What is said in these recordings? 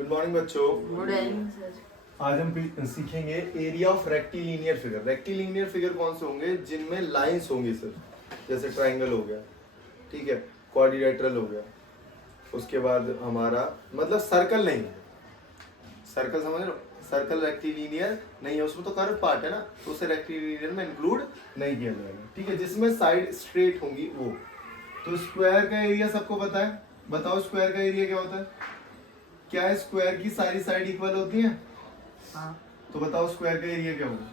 Good morning बच्चों। Good evening sir. आज हम सीखेंगे area of rectilinear figure. Rectilinear figure कौन से होंगे? जिनमें लाइंस होंगी सर, जैसे ट्राइंगल हो गया, ठीक है, क्वाड्रिलेटरल हो गया, उसके बाद हमारा मतलब सर्कल नहीं है, सर्कल समझ लो, सर्कल रेक्टिलिनियर नहीं है, उसमें तो कर्व पार्ट है ना, तो उसे रेक्टिलिनियर में इंक्लूड नहीं किया जाएगा, ठीक है। जिसमें साइड स्ट्रेट होंगी वो। तो स्क्वायर का एरिया सबको पता है, बताओ स्क्वायर का एरिया क्या होता है? क्या स्क्वायर की सारी साइड इक्वल होती हैं? हाँ। तो बताओ स्क्वायर का एरिया क्या होगा?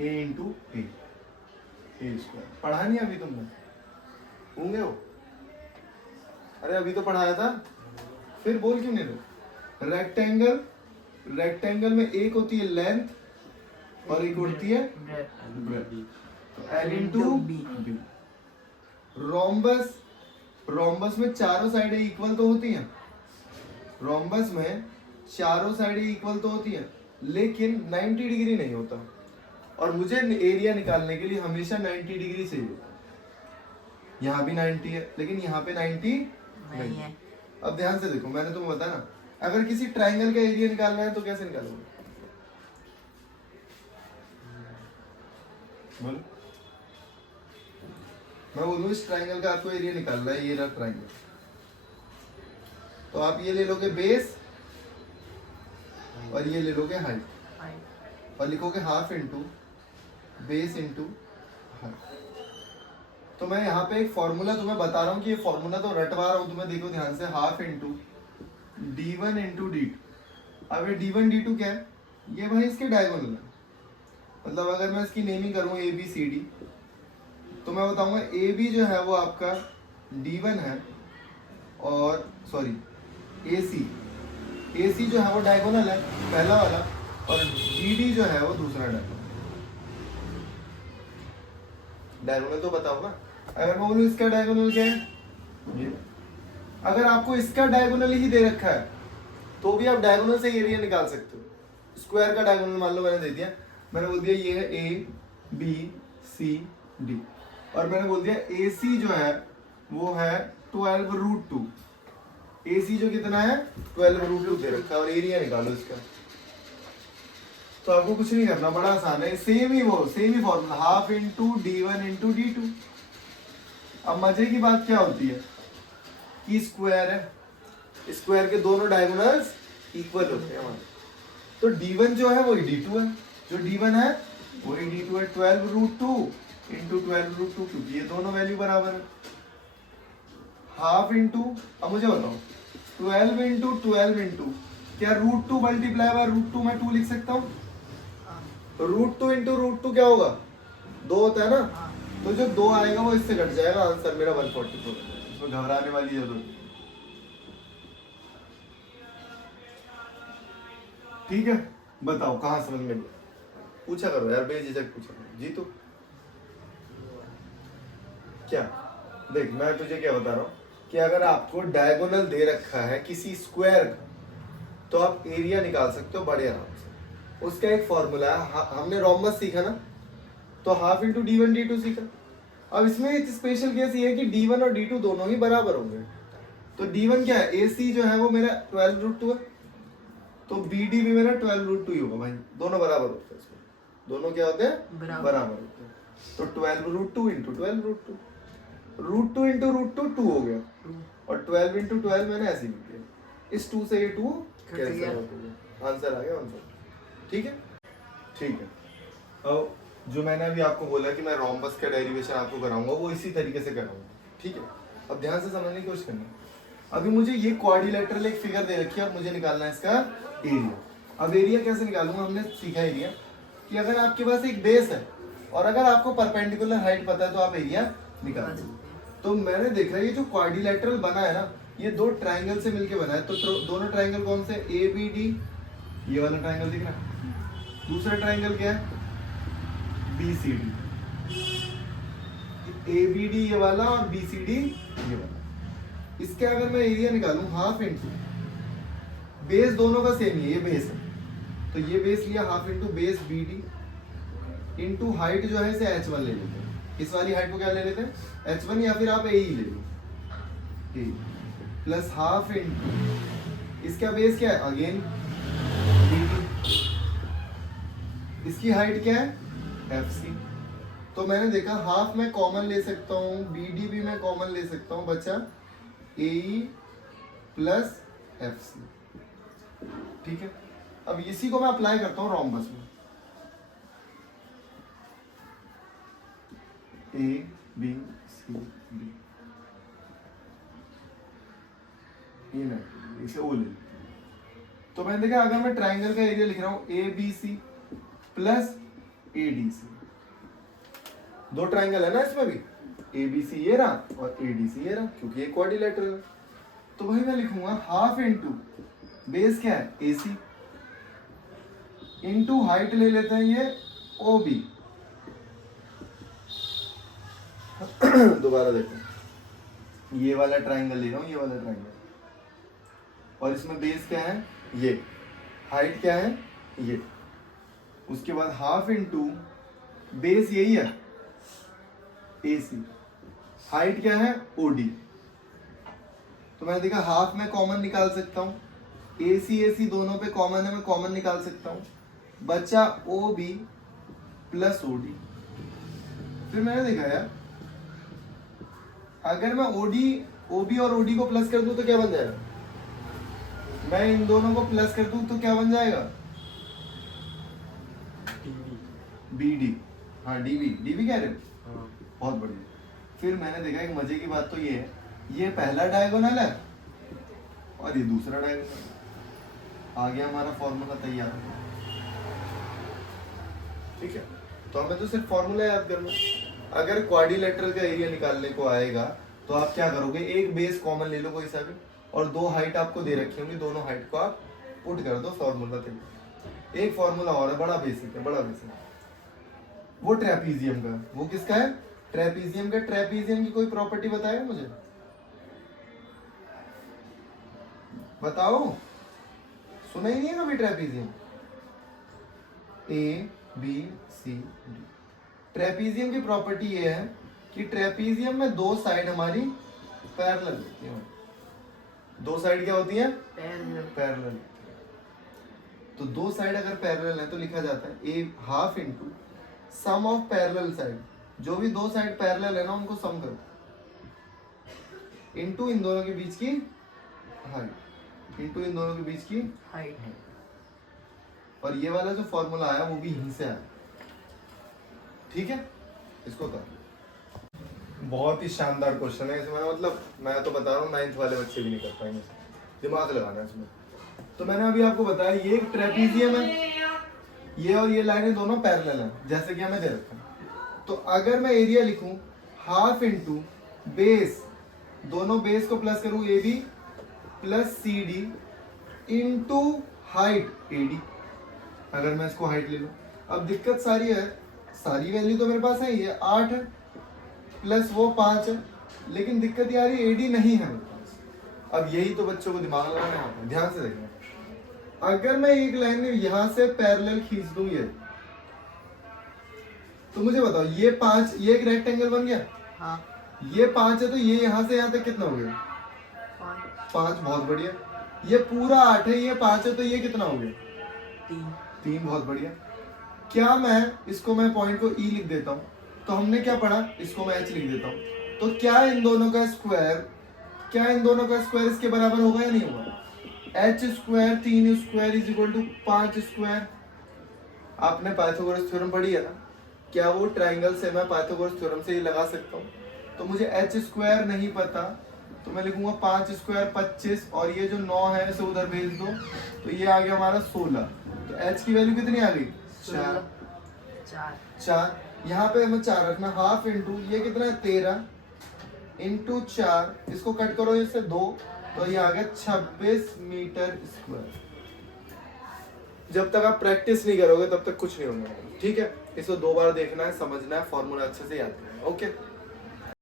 ए इंटू ए स्क्वायर। पढ़ा नहीं अभी तुमने? होंगे हो? अरे अभी तो पढ़ाया था, फिर बोल क्यों नहीं रहे? रेक्टेंगल, रेक्टेंगल में एक होती है लेंथ और एक होती है ब्रेड्थ, तो L into B. Rhombus, rhombus में चारों साइडें इक्वल तो होती हैं, रोम्बस में चारों साइडें इक्वल तो होती हैं, लेकिन 90 डिग्री नहीं होता, और मुझे एरिया निकालने के लिए हमेशा 90 डिग्री चाहिए होता है। यहाँ भी 90 है, लेकिन यहाँ पे 90 नहीं है। अब ध्यान से देखो, मैंने तुम्हें बताया ना, अगर किसी ट्राइंगल का एरिया निकालना है तो कैसे निकालोगे? बोलो। मैं बोलूँ इस ट्राइंगल का आपको एरिया निकालना है, ये रहा ट्राइंगल, तो आप ये ले लोगे बेस और ये ले लोगे हाइट, और लिखोगे half into base into height. तो मैं यहाँ पे एक फॉर्मूला तुम्हें बता रहा हूँ कि ये फॉर्मूला तो रटवा रहा हूँ तुम्हें, देखो ध्यान से, half into d1 into d2। अब ये d1 d2 क्या है? ये भाई इसके डायगोनल है, मतलब अगर मैं इसकी नेमिंग करूँ ए बी सी डी, तो मैं बताऊंगा ए बी जो है वो आपका d1 है, और सॉरी ए सी जो है वो डायगोनल है पहला वाला, और डी डी जो है वो दूसरा डायगोनल। डायगोनल तो बताओ ना। अगर मैं बोलूं इसका डायगोनल क्या है, ये, अगर आपको इसका डायगोनल ही दे रखा है तो भी आप डायगोनल से एरिया निकाल सकते हो। स्क्वायर का डायगोनल मान लो मैंने दे दिया, मैंने बोल दिया ये है ए बी सी डी, और मैंने बोल दिया ए सी जो है वो है 12√2। ए सी जो कितना है 12√2 दे रखा है, और एरिया निकालो इसका। तो आपको कुछ नहीं करना, बड़ा आसान है, सेम ही formula, half into d1 into d2। अब मजे की बात क्या होती है कि स्क्वायर है, स्क्वायर के दोनों डायगोनल्स इक्वल होते हैं हमारे, तो d1 जो है वही d2 है, जो d1 है वही d2 है, 12√2 इंटू 12√2, क्योंकि ये दोनों वैल्यू बराबर है। हाफ इंटू, अब मुझे बताओ 12 इंटू 12 इंटू, क्या √2 मल्टीप्लाई बाय √2 मैं 2 लिख सकता हूँ? √2 इंटू √2 क्या होगा? 2 होता है ना, तो जो 2 आएगा वो इससे घट जाएगा, आंसर मेरा 144। इसमें घबराने वाली जरूरत नहीं, ठीक है। बताओ कहाँ समझ में लिया? पूछा करो यार, बेझिझक पूछा करो। जी तो क्या देख, मैं तुझे क्या बता रहा हूँ कि अगर आपको डायगोनल दे रखा है किसी स्क्वायर का, तो आप एरिया निकाल सकते हो बड़े आराम से। उसका एक फॉर्मूला है, हमने रोम्बस सीखा ना, तो हाफ इंटू d1 d2 सीखा। अब इसमें एक स्पेशल केस ये है कि d1 और d2 दोनों ही बराबर होंगे, तो d1 क्या है, AC जो है वो मेरा 12√2 है, तो BD भी मेरा 12√2 ही होगा भाई, दोनों बराबर होते हैं इसमें, दोनों क्या होते हैं? बराबर होते हैं। तो 12√2 इंटू 12√2, √2 इंटू √2 2 हो गया, और 12 इंटू 12 मैंने ऐसे लिख दिया, इस 2 से ये 2 कैंसिल हो गया, आंसर आ गया आंसर। ठीक है, ठीक है। अब जो मैंने अभी आपको बोला कि मैं रोम्बस का डेरिवेशन आपको कराऊंगा, वो इसी तरीके से कराऊंगा, ठीक है। अब ध्यान से समझने की कोशिश करना। अभी मुझे ये क्वाड्रिलेटरल एक फिगर दे रखी है और मुझे निकालना है इसका एरिया। अब एरिया कैसे निकालूंगा? हमने सीखा एरिया कि अगर आपके पास एक बेस है और अगर आपको परपेंडिकुलर हाइट पता है तो आप एरिया निकाल दो। तो मैंने देखा ये जो क्वाड्रिलेटरल बना है ना, ये दो ट्राइंगल से मिलके बना है, तो दोनों ट्राइंगल कौन से? ABD, ये वाला ट्राइंगल दिख रहा है, दूसरा ट्राइंगल क्या है? BCD। ABD ये वाला और BCD ये वाला। इसके अगर मैं एरिया निकालूं हाफ इंटू बेस, दोनों का सेम ही है, ये बेस है, तो ये बेस लिया half into base BD into height जो है इसे H1 ले लेते हैं, इस वाली हाइट को क्या ले लेते हैं? H1, या फिर आप AE ले लो, प्लस हाफ इंटू इसका बेस क्या है? Again BD। इसकी हाइट क्या है? FC। तो मैंने देखा हाफ मैं कॉमन ले सकता हूँ, BD भी मैं कॉमन ले सकता हूँ, बचा AE प्लस FC। ठीक है, अब इसी को मैं अप्लाई करता हूँ रोम्बस में। ABCD ये नहीं, इसे O ले लेते हैं। तो मैंने देखा अगर मैं ट्राइंगल का एरिया लिख रहा हूँ ABC प्लस ADC, दो ट्राइंगल है ना इसमें भी, ABC ये रहा और ADC ये रहा, क्योंकि ये क्वाड्रिलेटरल है। तो भाई मैं लिखूंगा हाफ इनटू बेस क्या है? AC इनटू हाइट ले लेते हैं ये OB। दोबारा देखो, ये वाला ट्राइंगल ले रहा हूँ, ये वाला ट्राइंगल, और इसमें बेस क्या है? ये। हाइट क्या है? ये। उसके बाद हाफ इनटू बेस यही है AC, हाइट क्या है? OD। तो मैंने देखा हाफ में कॉमन निकाल सकता हूँ, AC दोनों पे कॉमन है, मैं कॉमन निकाल सकता हूँ, बचा OB प्लस OD। फिर मैंने देखा यार अगर मैं OB और OD को प्लस कर दूं तो क्या बन जाएगा? मैं इन दोनों को प्लस कर दूं तो क्या बन जाएगा? BD। हाँ DB कह रहे हो? बहुत बढ़िया। फिर मैंने देखा एक मजे की बात तो ये है, ये पहला डायगोनल है और ये दूसरा डायगोनल। आ गया हमारा फॉर्मूला तैयार। ठीक है, तो हमें तो सिर्फ फॉर्मूला याद करना। अगर क्वाड्रिलेटरल का एरिया निकालने को आएगा तो आप क्या करोगे? एक बेस कॉमन ले लो कोई सा भी, और दो हाइट आपको दे रखी होंगी, दोनों हाइट को आप पुट कर दो, फॉर्मूला तैयार। एक फॉर्मूला और है, बड़ा बेसिक है, बड़ा बेसिक, वो ट्रेपीजियम का। वो किसका है? ट्रेपीजियम का। ट्रेपीजियम की कोई प्रॉपर्टी बताएगा मुझे? बताओ, सुना ही नहीं है कभी ट्रेपीजियम? ABCD। ट्रेपीजियम की प्रॉपर्टी ये है कि ट्रेपीजियम में दो साइड हमारी पैरेलल होती है। दो साइड क्या होती है? पैरेलल। तो दो साइड अगर पैरेलल है तो लिखा जाता है A half into sum of parallel side. जो भी दो साइड पैरेलल है ना उनको सम करो, इनटू इन दोनों के बीच की हाइट, इनटू इन दोनों के बीच की हाइट। और ये वाला जो फॉर्मूला आया वो भी यहीं से आया। ठीक है, इसको कर। बहुत ही शानदार क्वेश्चन है इसमें, मतलब मैं तो बता रहा हूँ 9th वाले बच्चे भी नहीं कर पाएंगे, दिमाग लगाना है इसमें। तो मैंने अभी आपको बताया ये एक ट्रेपीजियम है, ये और ये लाइनें दोनों पैरेलल हैं जैसे कि हमें दे रखा है। तो अगर मैं एरिया लिखूं हाफ इनटू बेस, दोनों बेस को प्लस करूं AB plus CD into height AD। अगर मैं इसको हाइट ले लूं, अब दिक्कत सारी है, सारी वैल्यू तो मेरे पास है, ये 8 है प्लस वो 5 है, लेकिन दिक्कत ये आ रही है AD नहीं है मेरे पास। अब यही तो बच्चों को दिमाग लगाना है, ध्यान से देखना। अगर मैं एक लाइन में यहां से पैरेलल खींच दूं ये, तो मुझे बताओ ये 5, ये एक रेक्टेंगल बन गया। हाँ। ये 5 है तो ये यहां से यहां तक कितना हो गया? 5। बहुत बढ़िया। ये पूरा 8 है, ये 5 है तो ये कितना हो गया? 3। बहुत बढ़िया। क्या मैं इसको, मैं पॉइंट को E लिख देता हूँ, तो हमने क्या पढ़ा, इसको मैं H लिख देता हूँ, तो क्या इन दोनों का स्क्वायर, क्या इन दोनों का स्क्वायर इसके बराबर होगा या नहीं होगा? H square 3 square is equal to 5 square. आपने पाइथागोरस थ्योरम पढ़ी है ना, क्या वो ट्राइंगल से मैं पाइथागोरस थ्योरम से ही लगा सकता हूँ? तो मुझे H स्क्वायर नहीं पता, तो मैं लिखूंगा 5 स्क्वायर 25, और ये जो 9 है इसे उधर भेज दो, तो ये आ गया हमारा 16। तो H की वैल्यू कितनी आ गई? 4। यहाँ पे हमें 4 रखना, हाफ इनटू ये कितना है? 13 इनटू 4, इसको कट करो इससे 2, तो ये आ गया 26 मीटर स्क्वायर। जब तक आप प्रैक्टिस नहीं करोगे तब तक कुछ नहीं होगा। ठीक है, इसको 2 बार देखना है, समझना है, फॉर्मूला अच्छे से याद करना है। ओके।